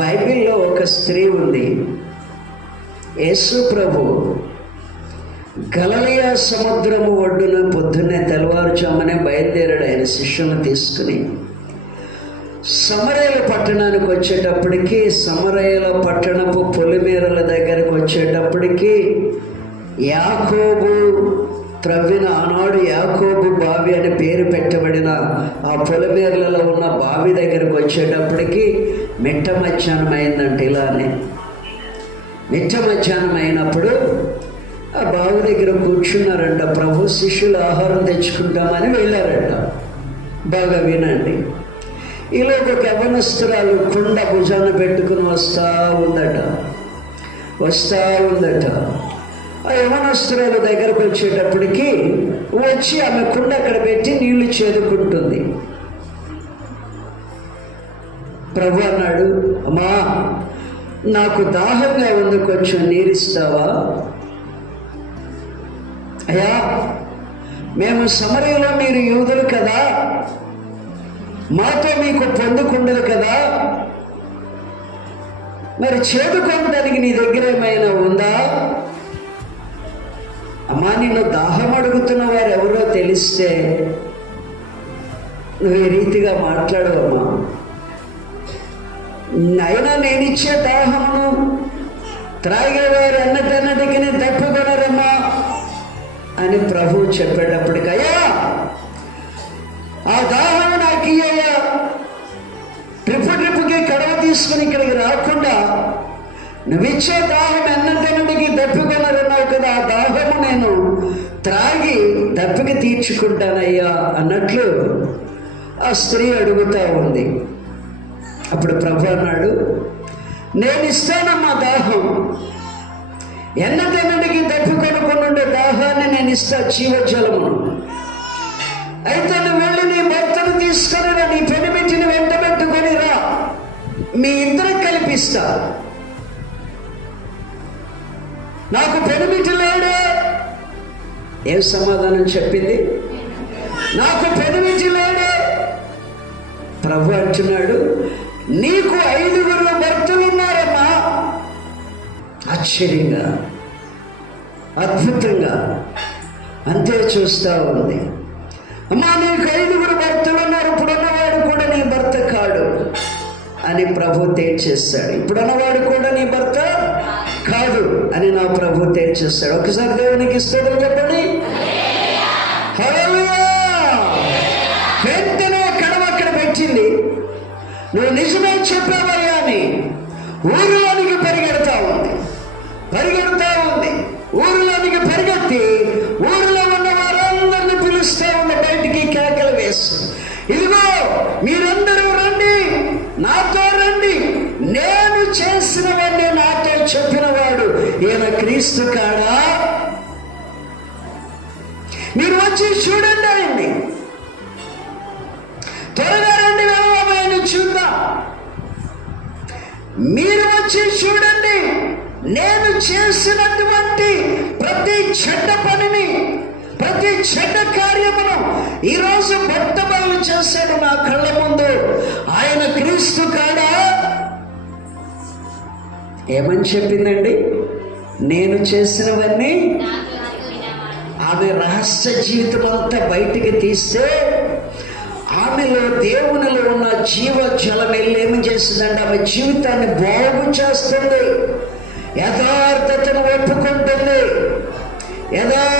బైబిల్లో ఒక స్త్రీ ఉంది. యేసు ప్రభు గలిలయ సముద్రము ఒడ్డున పొద్దున్నే తెల్లవారుజామునే బయలుదేరాడు ఆయన శిష్యులను తీసుకుని. సమరయల పట్టణానికి వచ్చేటప్పటికి, సమరయల పట్టణపు పొలిమేరల దగ్గరకు వచ్చేటప్పటికి, యాకోబు త్రవ్విన, ఆనాడు యాకోబు బావి అని పేరు పెట్టబడిన ఆ పొలిమేరలలో ఉన్న బావి దగ్గరకు వచ్చేటప్పటికి మిట్ట మధ్యాహ్నం అయిందంటే. ఇలానే మిట్ట మధ్యాహ్నం అయినప్పుడు ఆ బావి దగ్గర కూర్చున్నారంట. ప్రభు శిష్యులు ఆహారం తెచ్చుకుంటామని వెళ్ళారంట. బాగా వినండి. ఇలా ఒక యవనస్తురాలు కుండ భుజాన పెట్టుకుని వస్తూ ఉందట. ఆ యవనస్తురాలు దగ్గరకు వచ్చేటప్పటికి వచ్చి ఆమె కుండ అక్కడ పెట్టి నీళ్లు చేదుకుంటుంది. ప్రభు అన్నాడు, అమ్మా నాకు దాహంగా ఉంది, కొంచెం నీరిస్తావా? అయ్యా, మేము సమరయలో, మీరు యూదులు కదా, మాతో మీకు పొందుకుండదు కదా, మరి చేదుకోవడానికి నీ దగ్గర ఏమైనా ఉందా? అమ్మా, నిన్ను దాహం అడుగుతున్న వారు ఎవరో తెలిస్తే నువ్వు ఈ రీతిగా మాట్లాడవమ్మా. అయినా నేనిచ్చే దాహమును త్రాగేవారు అన్నటన్నిటికీ తప్పుకొనరమ్మా అని ప్రభువు చెప్పేటప్పటికి, అయ్యా ఆ దాహం నాకు ఇయ్యయ్యా, ట్రిప్పుకి కడవ తీసుకుని ఇక్కడికి రాకుండా నువ్విచ్చే దాహం ఎన్నటన్నిటికీ తప్పుకొనరన్నావు కదా, ఆ దాహము నేను త్రాగి దప్పిక తీర్చుకుంటానయ్యా అన్నట్లు ఆ స్త్రీ అడుగుతూ ఉంది. అప్పుడు ప్రభు అన్నాడు, నేను ఇస్తానమ్మా దాహం, ఎన్నటన్నిటికీ తప్పుకొనుకుంటుండే దాహాన్ని నేను ఇస్తా, జీవజలము. అయితే నువ్వు వెళ్ళి నీ భర్తను తీసుకొని రా, నీ పెనిమిటిని వెంటబెట్టుకొని రా, మీ ఇద్దరు కల్పిస్తా. నాకు పెనిమిటి లేడే. ఏం సమాధానం చెప్పింది? నాకు పెనిమిటి లేడే. ప్రభు అంటున్నాడు, నీకు 5 భర్తలు ఉన్నారమ్మా. ఆశ్చర్యంగా, అద్భుతంగా అంతే చూస్తూ ఉంది. అమ్మా, నీకు 5 భర్తలు ఉన్నారు, ఇప్పుడున్నవాడు కూడా నీ భర్త కాడు అని ప్రభు తేల్చేస్తాడు. ఇప్పుడున్నవాడు కూడా నీ భర్త కాదు అని నా ప్రభు తేల్చేస్తాడు. ఒకసారి దేవునికి స్తోత్రం చెప్పండి. హల్లెలూయా. వెంటనే కడవ అక్కడ పెట్టింది. నువ్వు నిజమే చెప్పావయ్యా అని ఊరిలోనికి పరిగెడతా ఉంది. ఊరిలోనికి పరిగెత్తి ఊరిలో ఉన్న వారందరినీ పిలుస్తూ ఉంది, బయటికి కేకలు వేస్తూ, ఇదిగో మీరందరూ రండి, నాతో రండి, నేను చేసినవన్నీ నాతో చెప్పినవాడు ఈయన క్రీస్తు కాడా? మీరు వచ్చి చూడండి ఆయన్ని, త్వరగా రండి, ఆయన చూద్దాం. మీరు వచ్చి చూడండి, నేను చేసినటువంటి ప్రతి చెడ్డ పనిని, ప్రతి చెడ్డ కార్యమును ఈరోజు బట్టబయలు చేశాడు నా కళ్ళ ముందు. ఆయన క్రీస్తు కాడా? ఏమని చెప్పిందండి? నేను చేసినవన్నీ. ఆమె రహస్య జీవితం అంతా బయటికి తీస్తే ఆమెలో, దేవునిలో ఉన్న జీవజలం వెళ్ళి ఏమి చేస్తుందంటే ఆమె జీవితాన్ని బాగు చేస్తుంది, యథార్థతను ఒప్పుకుంటుంది, యథార్థ